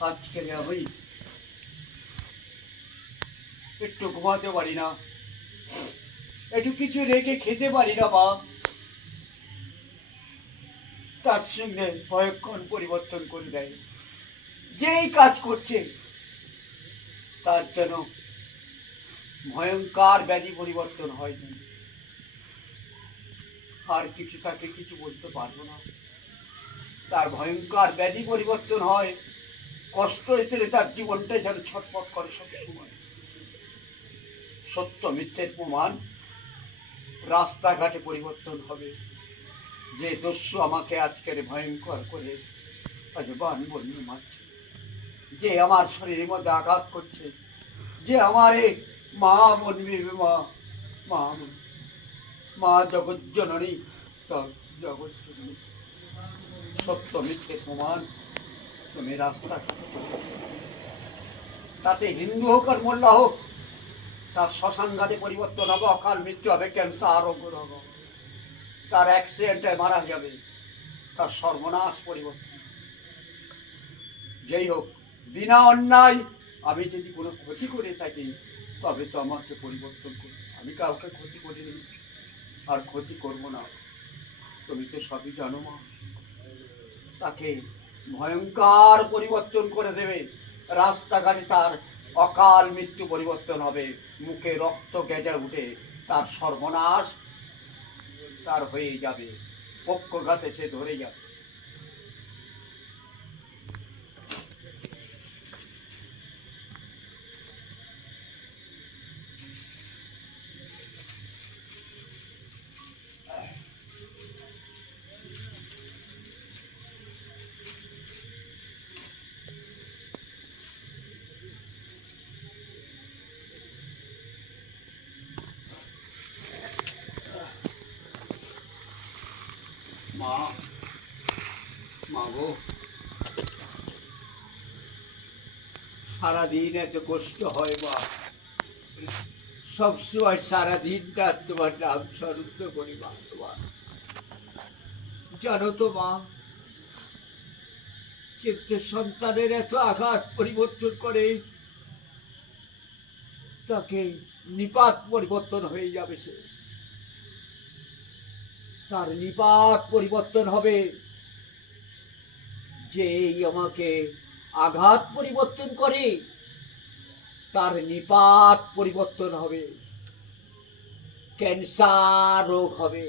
আজকে আমি একটু ঘুমাতে পারি না। একটু কিছু রেখে খেতে পারি না, মা। তার সঙ্গে ভয়ক্ষণ পরিবর্তন করে দেয়। যেই কাজ করছে, তার যেন ভয়ঙ্কর ব্যাধি পরিবর্তন হয় আর কিছু তাকে কিছু বলতে পারব না। তার ভয়ঙ্কর ব্যাধি পরিবর্তন হয়। কষ্ট এতে তার জীবনটা যেন ছটফট করে সব সময়। সত্য, মিথ্যের প্রমাণ রাস্তাঘাটে পরিবর্তন হবে। যে দস্যু আমাকে আজকের ভয়ঙ্কর করে আজ বান বন্যে মারছে। যে আমার শরীরের মধ্যে আঘাত করছে। যে আমার এই মা বনবি, মা মা মা জগৎ জননী জগৎ জননী সত্য মিথ্যে প্রমাণ রাস্তা তাতে হিন্দু হোক আর মোল্লা হোক, তার শ্মশানঘাটে পরিবর্তন হবে, অকাল মৃত্যু হবে, ক্যান্সার রোগ হবে। তার অ্যাক্সিডেন্টে মারা যাবে, তার সর্বনাশ পরিবর্তন। যেই হোক, বিনা অন্যায় আমি যদি কোনো ক্ষতি করে থাকি, তবে তো আমাকে পরিবর্তন করবে আমি কাউকে ক্ষতি করিনি, আর ক্ষতি করব না। তুমি তো সবই জানো মা। তাকে ভয়ঙ্কর পরিবর্তন করে দেবে। রাস্তাঘাটে তার অকাল মৃত্যু পরিবর্তন হবে। মুখে রক্ত গেজে উঠে তার সর্বনাশ তার হয়ে যাবে। পক্ষঘাতে সে ধরে যাবে। মা মা গো। সারাদিন এত কষ্ট হয়, মা। সবসময় সারাদিনটা তোমার নাম স্মরণ করি, মা, তোমার। জানো তো, মা, কিন্তু সন্তানের এত আঘাত পরিবর্তন করে, তাকে নিপাত পরিবর্তন হয়ে যাবে সে। তার নিপাত পরিবর্তন হবে। যে আমাকে আঘাত পরিবর্তন করে, তার নিপাত পরিবর্তন হবে। ক্যান্সার রোগ হবে।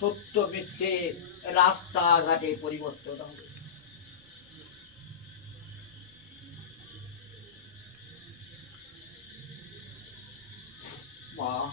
সত্য মিথ্যে রাস্তাঘাটে পরিবর্তন হবে। মা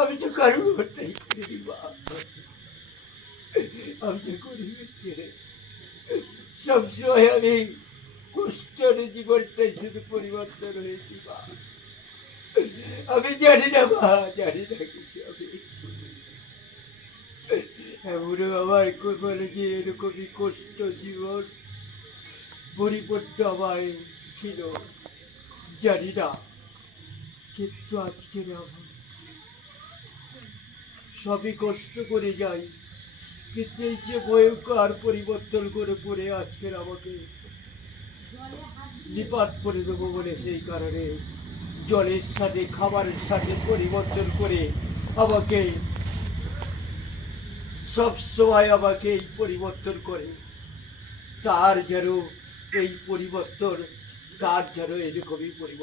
আমি তো কারও পারিনি মা। আমি তো করিনি ছেড়ে সবসময় আমি কষ্টের জীবনটাই শুধু পরিবর্তন হয়েছি, মা। আমি জানি না, মা, জানি না কিছু আমি। এমনও আমার বলে যে এরকমই কষ্ট জীবন, পরিপূর্ণ আমায় ছিল, জানি না। কিন্তু আজকের আমার সবই কষ্ট করে যাই। কিন্তু এই যে ভয়ঙ্কর পরিবর্তন করে পড়ে আজকের আমাকে নিপাত করে দেবো বলে সেই কারণে জলের সাথে, খাবারের সাথে পরিবর্তন করে আমাকে সব সময় আমাকে এই পরিবর্তন করে। তার যেন এই পরিবর্তন, তার যেন এরকমই পরিবর্তন।